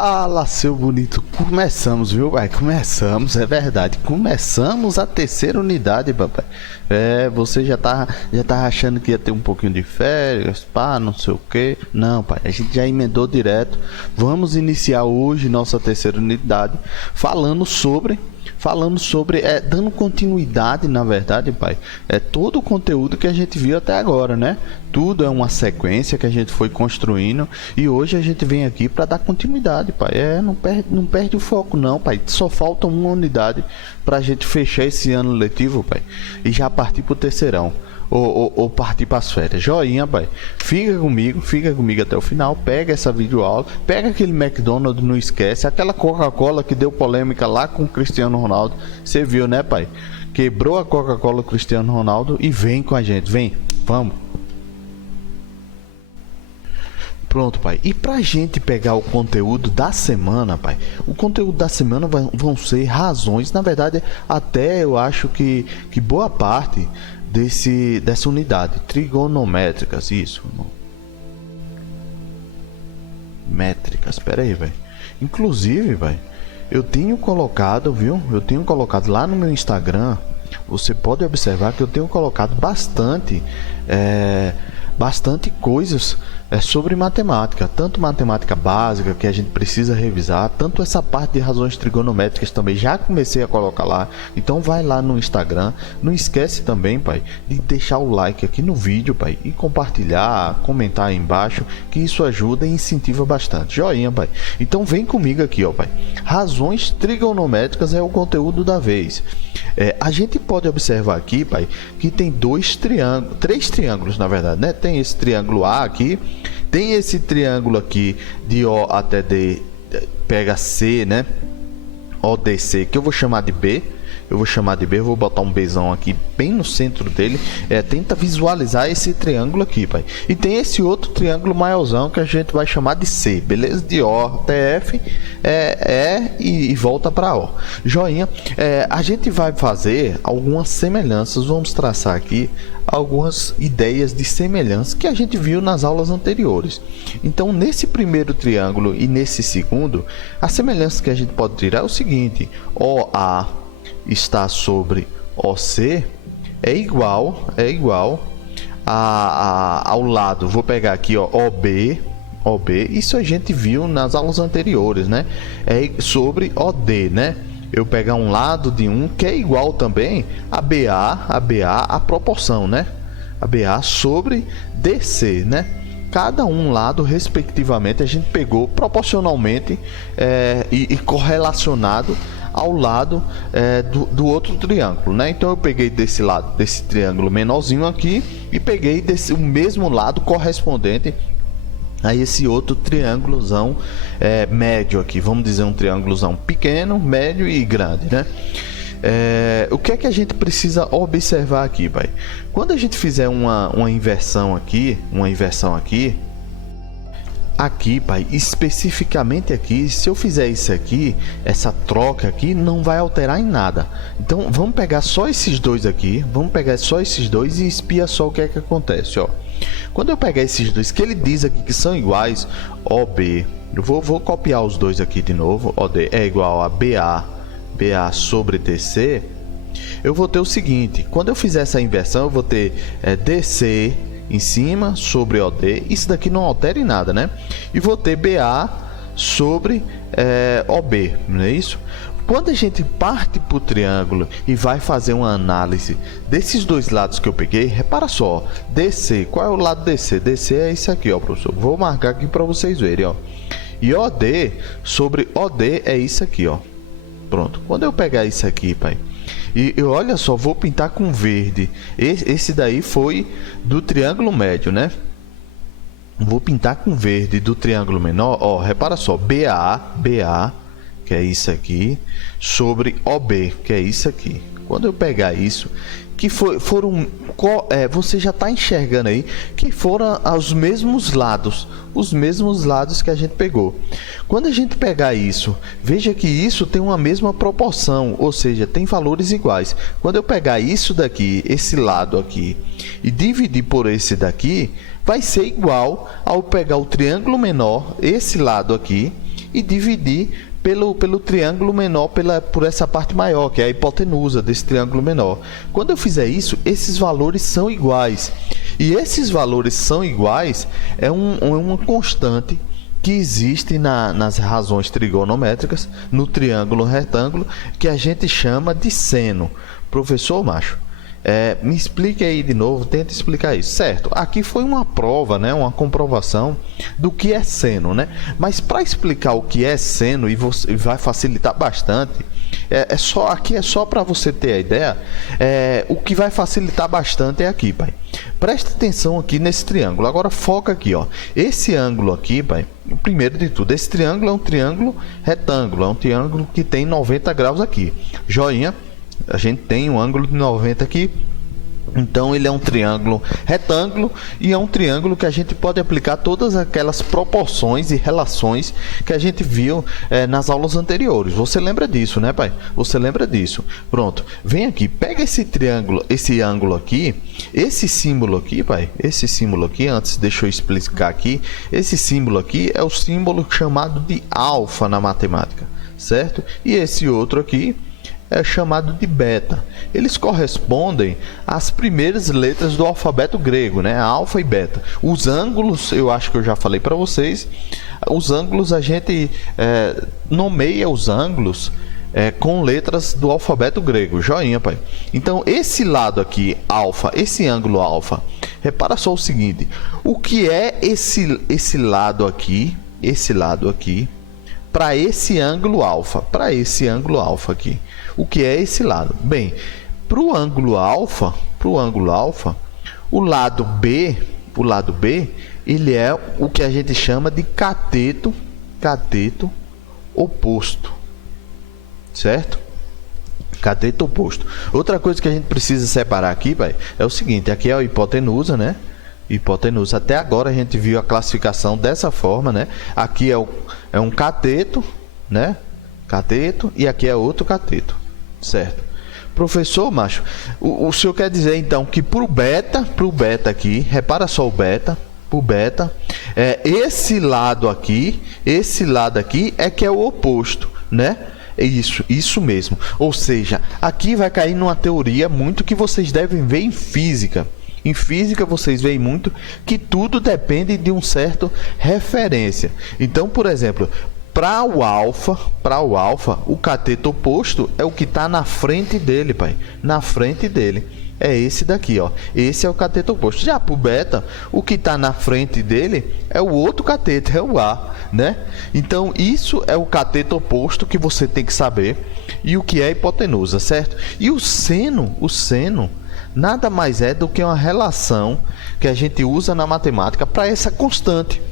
Fala, seu bonito. Começamos, viu, pai? Começamos, é verdade. Começamos a terceira unidade, papai. Você já tá achando que ia ter um pouquinho de férias, pá, não sei o que. Não, pai, a gente já emendou direto. Vamos iniciar hoje nossa terceira unidade falando sobre, dando continuidade, na verdade, pai, todo o conteúdo que a gente viu até agora, né? Tudo é uma sequência que a gente foi construindo e hoje a gente vem aqui para dar continuidade, pai. Não perde o foco não, pai. Só falta uma unidade para a gente fechar esse ano letivo, pai, e já partir pro terceirão. Ou partir para as férias. Joinha, pai. Fica comigo até o final. Pega essa videoaula. Pega aquele McDonald's, não esquece. Aquela Coca-Cola que deu polêmica lá com o Cristiano Ronaldo. Você viu, né, pai? Quebrou a Coca-Cola Cristiano Ronaldo e vem com a gente. Vem, vamos. Pronto, pai. E pra gente pegar o conteúdo da semana, pai, o conteúdo da semana vão ser razões, na verdade, até eu acho que boa parte dessa unidade, trigonométricas, isso, métricas, espera aí, velho. Inclusive, velho, eu tenho colocado, viu? Eu tenho colocado lá no meu Instagram, você pode observar que eu tenho colocado bastante coisas sobre matemática, tanto matemática básica que a gente precisa revisar, tanto essa parte de razões trigonométricas também já comecei a colocar lá. Então vai lá no Instagram, não esquece também, pai, de deixar o like aqui no vídeo, pai, e compartilhar, comentar aí embaixo, que isso ajuda e incentiva bastante. Joinha, pai. Então vem comigo aqui, ó, pai. Razões trigonométricas é o conteúdo da vez. A gente pode observar aqui, pai, que tem três triângulos, na verdade, né? Tem esse triângulo A aqui, tem esse triângulo aqui de O até D, pega C, né? ODC, que eu vou chamar de B. Eu vou botar um Bzão aqui bem no centro dele. Tenta visualizar esse triângulo aqui, pai. E tem esse outro triângulo maiorzão que a gente vai chamar de C, beleza? De O até F, e volta para O. Joinha. A gente vai fazer algumas semelhanças. Vamos traçar aqui algumas ideias de semelhança que a gente viu nas aulas anteriores. Então, nesse primeiro triângulo e nesse segundo, a semelhança que a gente pode tirar é o seguinte: OA está sobre OC é igual ao lado, vou pegar aqui, ó, OB, isso a gente viu nas aulas anteriores, né? É sobre OD, né? Eu pegar um lado de um que é igual também a BA, a proporção, né? A BA sobre DC, né? Cada um lado, respectivamente, a gente pegou proporcionalmente e correlacionado ao lado do outro triângulo, né? Então eu peguei desse lado, desse triângulo menorzinho aqui, e peguei o mesmo lado correspondente a esse outro triângulozão médio aqui. Vamos dizer um triângulozão pequeno, médio e grande, né? O que é que a gente precisa observar aqui, pai? Quando a gente fizer uma inversão aqui, pai, especificamente aqui, se eu fizer isso aqui, essa troca aqui não vai alterar em nada. Então vamos pegar só esses dois aqui, e espia só o que é que acontece, ó. Quando eu pegar esses dois que ele diz aqui que são iguais, OB, eu vou copiar os dois aqui de novo, OD é igual a BA sobre DC, eu vou ter o seguinte: quando eu fizer essa inversão, eu vou ter DC em cima sobre OD, isso daqui não altera em nada, né? E vou ter BA sobre OB, não é isso? Quando a gente parte para o triângulo e vai fazer uma análise desses dois lados que eu peguei, repara só, DC, qual é o lado DC? DC é isso aqui, ó, professor. Vou marcar aqui para vocês verem, ó. E OD sobre OD é isso aqui, ó. Pronto. Quando eu pegar isso aqui, pai, e olha só, vou pintar com verde. Esse daí foi do triângulo médio, né? Vou pintar com verde do triângulo menor. Ó, repara só, BA, que é isso aqui, sobre OB, que é isso aqui. Quando eu pegar isso, que você já está enxergando aí que foram os mesmos lados que a gente pegou. Quando a gente pegar isso, veja que isso tem uma mesma proporção, ou seja, tem valores iguais. Quando eu pegar isso daqui, esse lado aqui, e dividir por esse daqui, vai ser igual ao pegar o triângulo menor, esse lado aqui, e dividir pelo triângulo menor, por essa parte maior, que é a hipotenusa desse triângulo menor. Quando eu fizer isso, esses valores são iguais. E esses valores são iguais é uma constante que existe nas razões trigonométricas, no triângulo retângulo, que a gente chama de seno. Professor Macho, me explique aí de novo, tenta explicar isso. Certo, aqui foi uma prova, né, uma comprovação do que é seno, né? Mas para explicar o que é seno, e vai facilitar bastante, aqui é só para você ter a ideia, o que vai facilitar bastante é aqui, pai. Presta atenção aqui nesse triângulo. Agora foca aqui, ó. Esse ângulo aqui, pai, primeiro de tudo, esse triângulo é um triângulo retângulo, é um triângulo que tem 90 graus aqui. Joinha. A gente tem um ângulo de 90 aqui, então ele é um triângulo retângulo e é um triângulo que a gente pode aplicar todas aquelas proporções e relações que a gente viu nas aulas anteriores. Você lembra disso, né, pai? Você lembra disso? Pronto, vem aqui, pega esse triângulo, esse ângulo aqui, esse símbolo aqui, pai, esse símbolo aqui, antes deixa eu explicar aqui, esse símbolo aqui é o símbolo chamado de alfa na matemática, certo? E esse outro aqui é chamado de beta. Eles correspondem às primeiras letras do alfabeto grego, né? Alfa e beta. Os ângulos, eu acho que eu já falei para vocês, os ângulos a gente nomeia os ângulos com letras do alfabeto grego. Joinha, pai. Então, esse lado aqui, alfa, esse ângulo alfa, repara só o seguinte, o que é esse lado aqui, para esse ângulo alfa, aqui. O que é esse lado? Bem, para o ângulo alfa, o lado B, ele é o que a gente chama de cateto oposto, certo? Cateto oposto. Outra coisa que a gente precisa separar aqui, pai, é o seguinte, aqui é a hipotenusa, né? Hipotenusa. Até agora a gente viu a classificação dessa forma, né? Aqui é um cateto, né? Cateto, e aqui é outro cateto, certo? Professor Macho, o senhor quer dizer então que pro beta aqui, repara só o beta, pro beta, esse lado aqui é que é o oposto, né? É isso mesmo. Ou seja, aqui vai cair numa teoria muito que vocês devem ver em física. Em física vocês veem muito que tudo depende de um certo referência. Então, por exemplo, para o alfa, o cateto oposto é o que está na frente dele, pai. Na frente dele. É esse daqui, ó. Esse é o cateto oposto. Já para o beta, o que está na frente dele é o outro cateto, é o A, né? Então, isso é o cateto oposto que você tem que saber. E o que é a hipotenusa, certo? E o seno, nada mais é do que uma relação que a gente usa na matemática para essa constante,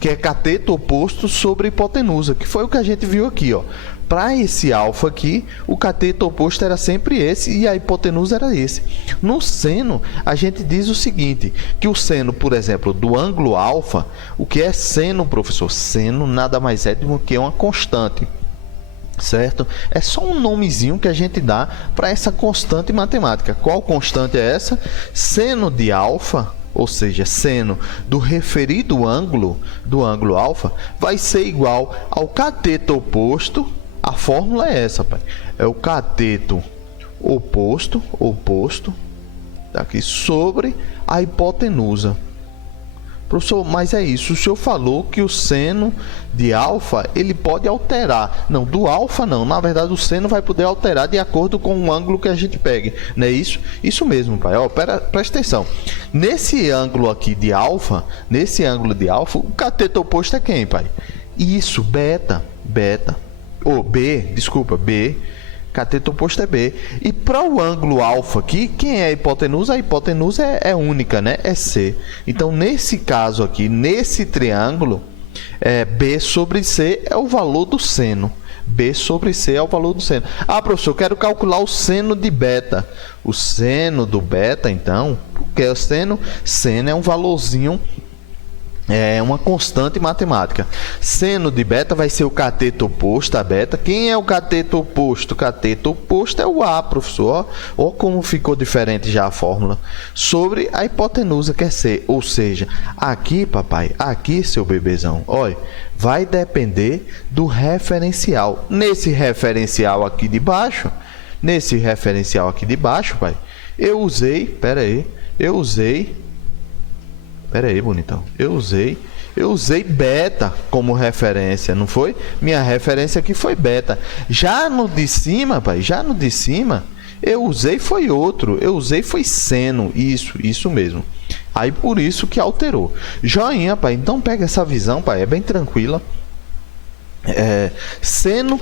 que é cateto oposto sobre hipotenusa, que foi o que a gente viu aqui, ó. Para esse alfa aqui, o cateto oposto era sempre esse e a hipotenusa era esse. No seno, a gente diz o seguinte, que o seno, por exemplo, do ângulo alfa, o que é seno, professor? Seno nada mais é do que uma constante, certo? É só um nomezinho que a gente dá para essa constante matemática. Qual constante é essa? Seno de alfa, ou seja, seno do referido ângulo, do ângulo alfa, vai ser igual ao cateto oposto. A fórmula é essa, pai. É o cateto oposto, aqui, sobre a hipotenusa. Professor, mas é isso, o senhor falou que o seno de alfa, ele pode alterar. Não, do alfa não, na verdade o seno vai poder alterar de acordo com o ângulo que a gente pegue, não é isso? Isso mesmo, pai, ó, presta atenção. Nesse ângulo aqui de alfa, o cateto oposto é quem, pai? Isso, beta, B, cateto oposto é B. E para o ângulo alfa aqui, quem é a hipotenusa? A hipotenusa é única, né? É C. Então, nesse caso aqui, nesse triângulo, B sobre C é o valor do seno. B sobre C é o valor do seno. Ah, professor, eu quero calcular o seno de beta. O seno do beta, então, porque o seno é um valorzinho, é uma constante matemática. Seno de beta vai ser o cateto oposto a beta. Quem é o cateto oposto? O cateto oposto é o A, professor. Ó como ficou diferente já a fórmula. Sobre a hipotenusa, que é C. Ou seja, aqui, papai, aqui, seu bebezão, olha, vai depender do referencial. Nesse referencial aqui de baixo, pai, eu usei, bonitão, eu usei beta como referência, não foi? Minha referência aqui foi beta. Já no de cima, pai, eu usei foi outro. Eu usei foi seno. Isso mesmo. Aí por isso que alterou. Joinha, pai. Então pega essa visão, pai. É bem tranquila. Seno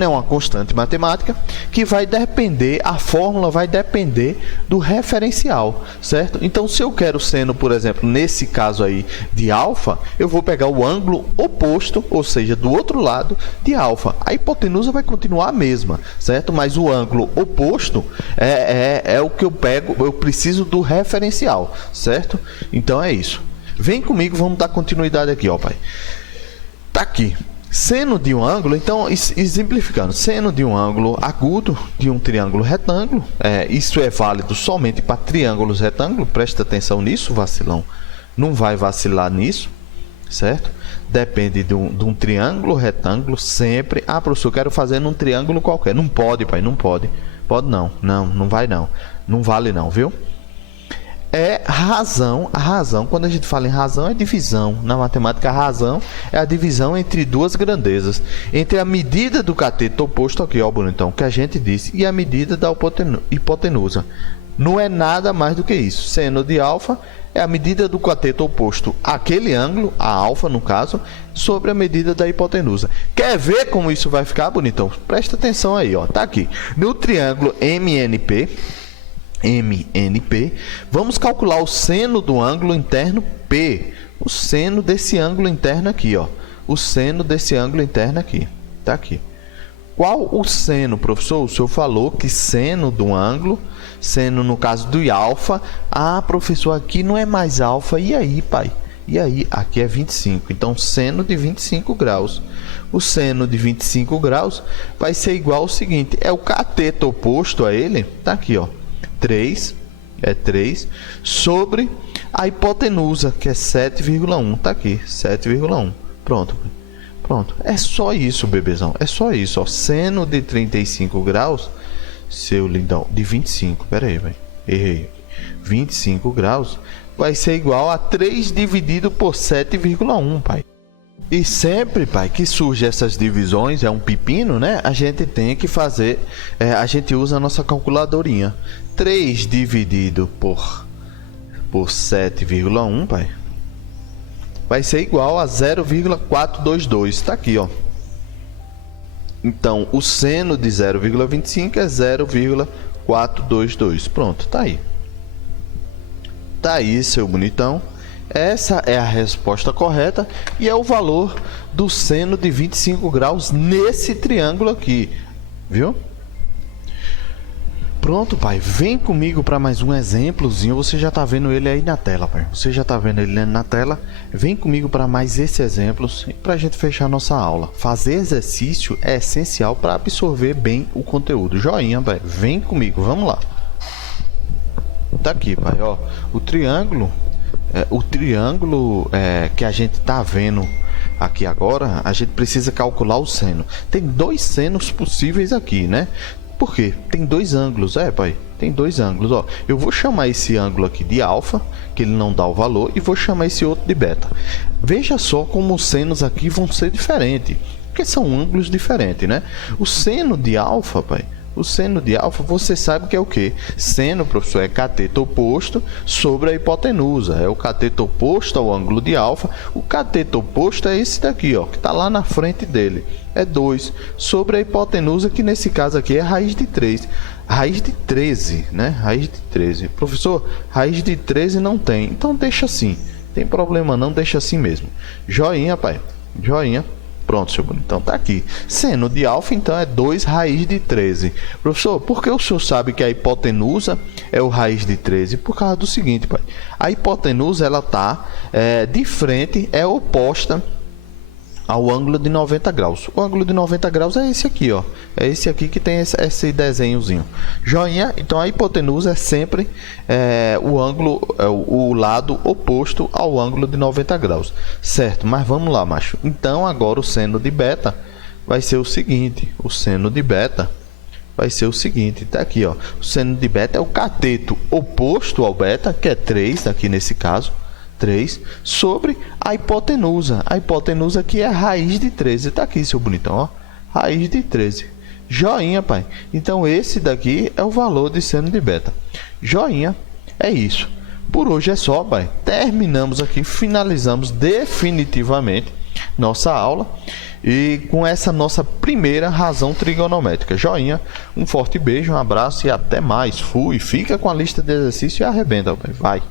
é uma constante matemática que vai depender, a fórmula vai depender do referencial, certo? Então, se eu quero seno, por exemplo, nesse caso aí de alfa, eu vou pegar o ângulo oposto, ou seja, do outro lado de alfa. A hipotenusa vai continuar a mesma, certo? Mas o ângulo oposto é o que eu pego, eu preciso do referencial, certo? Então é isso. Vem comigo, vamos dar continuidade aqui, ó, pai. Tá aqui. Seno de um ângulo, então, exemplificando, seno de um ângulo agudo de um triângulo retângulo, isso é válido somente para triângulos retângulos, presta atenção nisso, vacilão, não vai vacilar nisso, certo? Depende de um triângulo retângulo, sempre. Ah, professor, eu quero fazer num triângulo qualquer. Não pode, pai, não pode. Pode não, não vai não, não vale não, viu? A razão, quando a gente fala em razão, é divisão. Na matemática, a razão é a divisão entre duas grandezas. Entre a medida do cateto oposto, aqui, ó, bonitão, que a gente disse, e a medida da hipotenusa. Não é nada mais do que isso. Seno de alfa é a medida do cateto oposto àquele ângulo, a alfa no caso, sobre a medida da hipotenusa. Quer ver como isso vai ficar, bonitão? Presta atenção aí, ó. Tá aqui. No triângulo MNP, vamos calcular o seno do ângulo interno P. O seno desse ângulo interno aqui, ó. O seno desse ângulo interno aqui. Tá aqui. Qual o seno, professor? O senhor falou que seno do ângulo, seno no caso do alfa. Ah, professor, aqui não é mais alfa. E aí, pai? E aí? Aqui é 25. Então, seno de 25 graus. O seno de 25 graus vai ser igual ao seguinte. É o cateto oposto a ele. Tá aqui, ó. 3 sobre a hipotenusa, que é 7,1. Tá aqui, 7,1. Pronto. É só isso, bebezão. É só isso, ó. Seno de 35 graus, seu lindão, de 25. Pera aí, velho. Errei. 25 graus vai ser igual a 3 dividido por 7,1, pai. E sempre, pai, que surge essas divisões, é um pepino, né? A gente tem que fazer, a gente usa a nossa calculadorinha. 3 dividido por 7,1, pai, vai ser igual a 0,422. Tá aqui, ó. Então, o seno de 0,25 é 0,422. Pronto, tá aí. Tá aí, seu bonitão. Essa é a resposta correta e é o valor do seno de 25 graus nesse triângulo aqui, viu? Pronto, pai, vem comigo para mais um exemplozinho. Você já tá vendo ele aí na tela, pai. Você já tá vendo ele na tela. Vem comigo para mais esse exemplo para a gente fechar nossa aula. Fazer exercício é essencial para absorver bem o conteúdo. Joinha, pai, vem comigo, vamos lá. Tá aqui, pai, ó, o triângulo que a gente tá vendo aqui agora, a gente precisa calcular o seno. Tem dois senos possíveis aqui, né? Por quê? Tem dois ângulos, pai. Tem dois ângulos, ó. Eu vou chamar esse ângulo aqui de alfa, que ele não dá o valor, e vou chamar esse outro de beta. Veja só como os senos aqui vão ser diferentes, porque são ângulos diferentes, né? O seno de alfa, pai, o seno de alfa, você sabe que é o quê? Seno, professor, é cateto oposto sobre a hipotenusa. É o cateto oposto ao ângulo de alfa. O cateto oposto é esse daqui, ó, que está lá na frente dele. É 2 sobre a hipotenusa, que nesse caso aqui é raiz de 3. Raiz de 13, né? Raiz de 13. Professor, raiz de 13 não tem. Então deixa assim. Tem problema não, deixa assim mesmo. Joinha, pai. Joinha. Pronto, seu bonitão, tá aqui. Seno de alfa, então, é 2 raiz de 13. Professor, por que o senhor sabe que a hipotenusa é o raiz de 13? Por causa do seguinte, pai. A hipotenusa, ela tá de frente, é oposta ao ângulo de 90 graus. O ângulo de 90 graus é esse aqui, ó. É esse aqui que tem esse desenhozinho. Joinha, então a hipotenusa é sempre o ângulo, o lado oposto ao ângulo de 90 graus. Certo, mas vamos lá, macho. Então agora o seno de beta vai ser o seguinte. O seno de beta vai ser o seguinte. Tá aqui, ó. O seno de beta é o cateto oposto ao beta, que é 3 aqui nesse caso. 3 sobre a hipotenusa. A hipotenusa aqui é a raiz de 13. Tá aqui, seu bonitão, ó. Raiz de 13. Joinha, pai. Então, esse daqui é o valor de seno de beta. Joinha. É isso. Por hoje é só, pai. Terminamos aqui, finalizamos definitivamente nossa aula. E com essa nossa primeira razão trigonométrica. Joinha. Um forte beijo, um abraço e até mais. Fui. Fica com a lista de exercícios e arrebenta, pai. Vai.